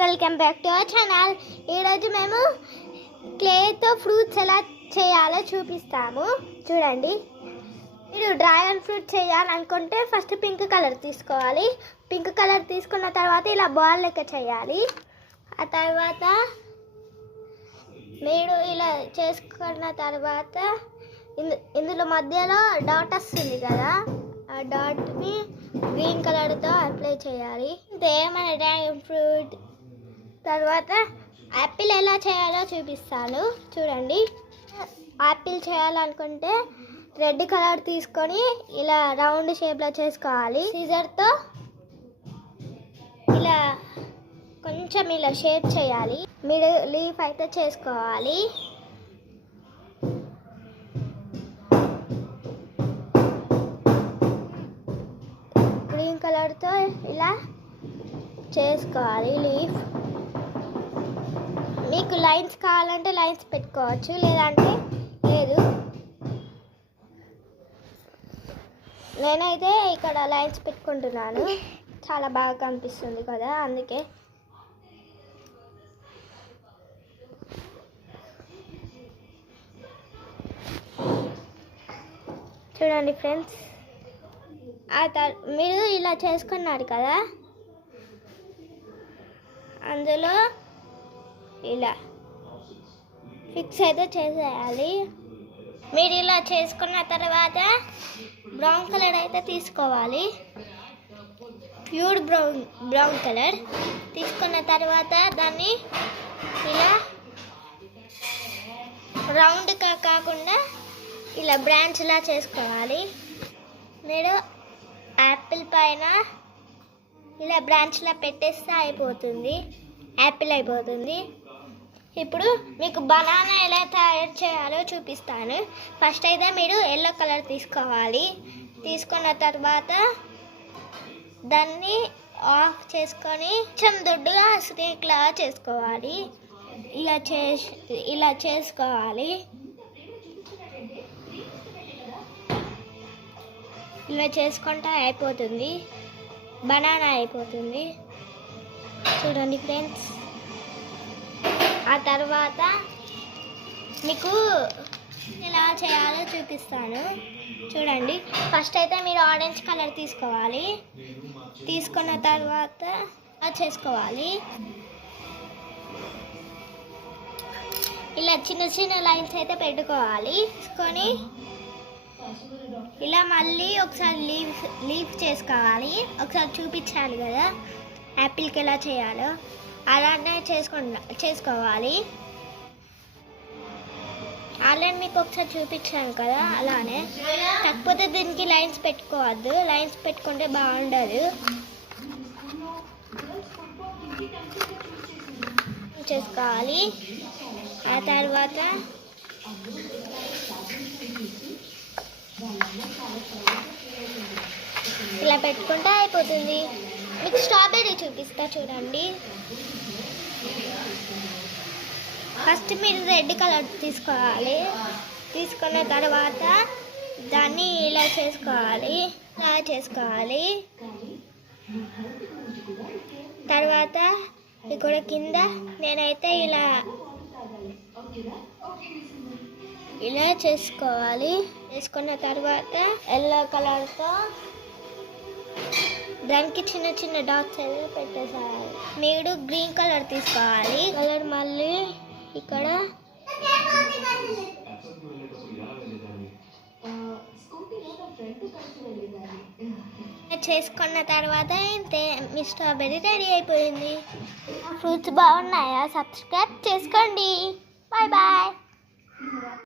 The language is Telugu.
Welcome back to our channel. ఈరోజు మేము క్లేతో ఫ్రూట్స్ ఎలా చేయాలో చూపిస్తాము. చూడండి. మీరు డ్రాగన్ ఫ్రూట్ చేయాలనుకుంటే ఫస్ట్ పింక్ కలర్ తీసుకోవాలి. పింక్ కలర్ తీసుకున్న తర్వాత ఇలా బాల్ లెక్క చేయాలి. ఆ తర్వాత మీరు ఇలా చేసుకున్న తర్వాత ఇందులో మధ్యలో డాట్ వస్తుంది కదా ఆ డాట్ని గ్రీన్ కలర్తో అప్లై చేయాలి. అంతే మన డ్రాగన్ ఫ్రూట్ తర్వాత యాపిల్ ఎలా చేయాలో చూపిస్తాను. చూడండి. యాపిల్ చేయాలనుకుంటే రెడ్ కలర్ తీసుకొని ఇలా రౌండ్ షేప్లో చేసుకోవాలి. సీజర్తో ఇలా కొంచెం ఇలా షేప్ చేయాలి. మీరు లీఫ్ అయితే చేసుకోవాలి. గ్రీన్ కలర్తో ఇలా చేసుకోవాలి లీఫ్ మీకు లైన్స్ కావాలంటే లైన్స్ పెట్టుకోవచ్చు లేదంటే లేదు. నేనైతే ఇక్కడ లైన్స్ పెట్టుకుంటున్నాను. చాలా బాగా కనిపిస్తుంది కదా అందుకే. చూడండి ఫ్రెండ్స్. ఆ తర్ మీరు ఇలా చేసుకున్నారు కదా? అందులో ఇలా ఫిక్స్ అయితే చేసేయాలి. మీరు ఇలా చేసుకున్న తర్వాత బ్రౌన్ కలర్ అయితే తీసుకోవాలి. ప్యూర్ బ్రౌన్ బ్రౌన్ కలర్ తీసుకున్న తర్వాత దాన్ని ఇలా రౌండ్గా కాకుండా ఇలా బ్రాంచ్లా చేసుకోవాలి. మీరు యాపిల్ పైన ఇలా బ్రాంచ్లా పెట్టేస్తే అయిపోతుంది. యాపిల్ అయిపోతుంది. ఇప్పుడు మీకు బనానా ఎలా తయారు చేయాలో చూపిస్తాను. ఫస్ట్ అయితే మీరు ఎల్లో కలర్ తీసుకోవాలి. తీసుకున్న తర్వాత దాన్ని ఆఫ్ చేసుకొని కొంచెం దొడ్డుగా స్నేక్లా చేసుకోవాలి. ఇలా చేసి ఇలా చేసుకోవాలి. ఇలా చేసుకుంటే అయిపోతుంది. బనానా అయిపోతుంది. చూడండి ఫ్రెండ్స్. ఆ తర్వాత మీకు ఎలా చేయాలో చూపిస్తాను. చూడండి. ఫస్ట్ అయితే మీరు ఆరెంజ్ కలర్ తీసుకోవాలి. తీసుకున్న తర్వాత చేసుకోవాలి. ఇలా చిన్న చిన్న లైన్స్ అయితే పెట్టుకోవాలి. తీసుకొని ఇలా మళ్ళీ ఒకసారి లీవ్ లీవ్ చేసుకోవాలి. ఒకసారి చూపించాలి కదా యాపిల్కి ఎలా చేయాలో. అలానే చేసుకో చేసుకోవాలి. అలానే మీకు ఒకసారి చూపించాను కదా అలానే. కాకపోతే దీనికి లైన్స్ పెట్టుకోవద్దు. లైన్స్ పెట్టుకుంటే బాగుండదు. చేసుకోవాలి. ఆ తర్వాత ఇలా పెట్టుకుంటే అయిపోతుంది. మీకు స్ట్రాబెర్రీ చూపిస్తా చూడండి. ఫస్ట్ మీరు రెడ్ కలర్ తీసుకోవాలి. తీసుకున్న తర్వాత దాన్ని ఇలా చేసుకోవాలి. ఇలా చేసుకోవాలి. తర్వాత ఇక్కడ కింద నేనైతే ఇలా ఇలా చేసుకోవాలి. చేసుకున్న తర్వాత ఎల్లో కలర్తో దానికి చిన్న చిన్న డాట్స్ అయితే పెట్టేసేయాలి మీరు గ్రీన్ కలర్ తీసుకోవాలి. కలర్ మళ్ళీ ఇక్కడ చేసుకున్న తర్వాత ఇంతే మీ స్ట్రాబెర్రీ రెడీ అయిపోయింది. ఫ్రూట్స్ బాగున్నాయా? సబ్స్క్రైబ్ చేసుకోండి. Bye bye.